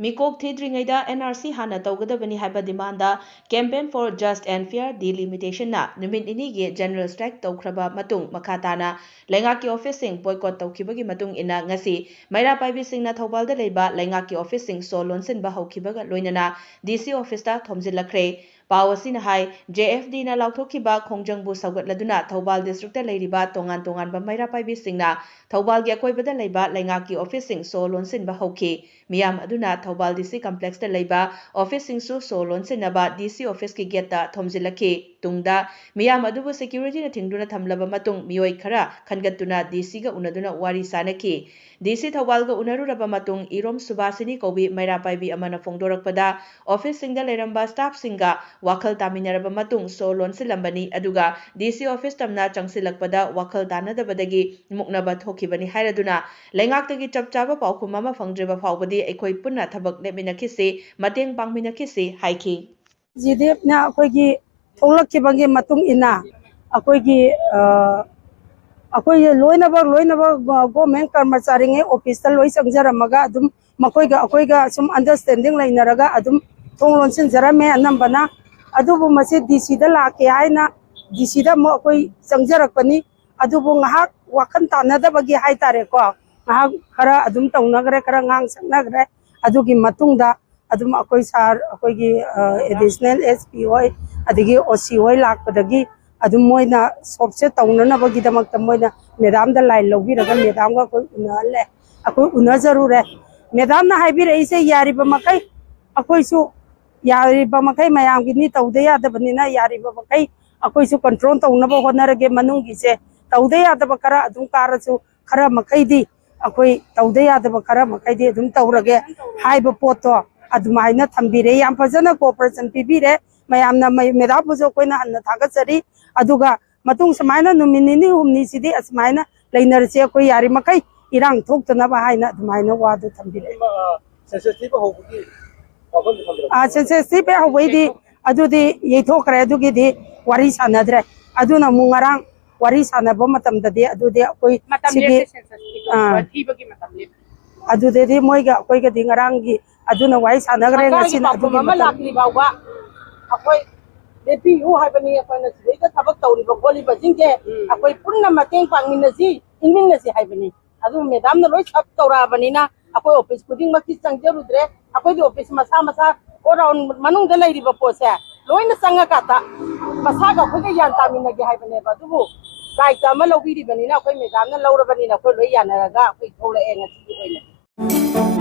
Mikok Thidringida NRC Hana Taugadabani Haba Demanda Campaign for Just and Fair Delimitation na Numit Inigi General Strike Taukraba Matung Makatana Leingakki Officing Boycott Taukibagi Matung Ina Ngasi Maira Paibising na Thoubal da Leiba Leingakki Officing so Lonsin Bahaukibaga Loinana DC Office da Thomjillakhre Pawasina Hai JFD na Lauthokiba Khongjangbu Saugatladuna Thoubal District da Leiriba Tongan Tongan ba Maira Paibising na Thoubal gi Akoibada Leiba Leingakki Officing so Lonsin Bahauki Miyam aduna Thoubal DC Complex da Leiba Officing su so Lonsinaba DC Office ki geta Thomjillakhre tungda Miyam adubu security na tingduna thamlaba matung miyoi khara khangatuna DC ga unaduna wari sanaki DC Thoubal ga unaruraba matung Irom Subasini Kobi Maira Paibi amana Fongdorakpada Office singda Leramba staff singa Wakhal Taminaraba matung so Lonsilambani aduga DC Office tamna Changsilakpada Wakhal Tanadabadagi Muknaba Thokibani Hairaduna Leingakki chapchaba paukhum ama Fangdriba Faubadi Ekoi Punna Thabak Leminakisi Mateng Pangminakisi Haiki Jidep na akoigi Thoulakibagi matung ina akoigi loinaba government karmachari nge office ta loi sangjaramaga adum akoiga sum understanding lainaraga adum thonglonsin jarame anambana adubu mase DC da lake haina DC da mo akoi sangjarakpani adubu ngahak wakan tanadabagi haitare ko ngahak khara adum taunagre khara ngang sangnagre adugi matungda adum akoi sar akoigi additional SP hoi adigi OC hoi lakpadagi adum moina sobse taunanabagi damakta moina madam da line lobiraga madam ga koi unale akoi unazarure madam na haibire ise yariba makai akoi su yariba makai mayam gi ni taude yadabani na yariba makai akoi su control taunaba honarage manungi se taude yadaba kara adum karasu khara makai di akoi taude yadaba kara makai di adum taurage haiba poto adumaina thambire yam fazana cooperation pibire mayamna madam bujo koina hanna thagatsari aduga matung samaina numinini humni sidi asmaina lainerse koi yari makai irang thoktana ba haina adumaina wadu thambire sensitive hobugi sensitive hobidi adudi yethokre adugi di wari sanadre aduna mungarang wari sanaba matamda de adudi koi sigi thibagi matamle adude di moiga koiga di ngarangi aduna wai sanagre ngasin adugi matakli bawa akoi depi hu haibani akoi na sida thabak tawriba goliba jingke akoi punna mateng pangminasi inminasi haibani adu madam na loi sab tawrabani na akoi office puding makki changjarudre akoi di office masa around manung da lairiba pose loi na sanga kata masa ga khoi yan tamina gi haibani ba dubu kaita ma lobiri bani na akoi madam na laurabani na akoi loi yanaraga akoi thola enga chi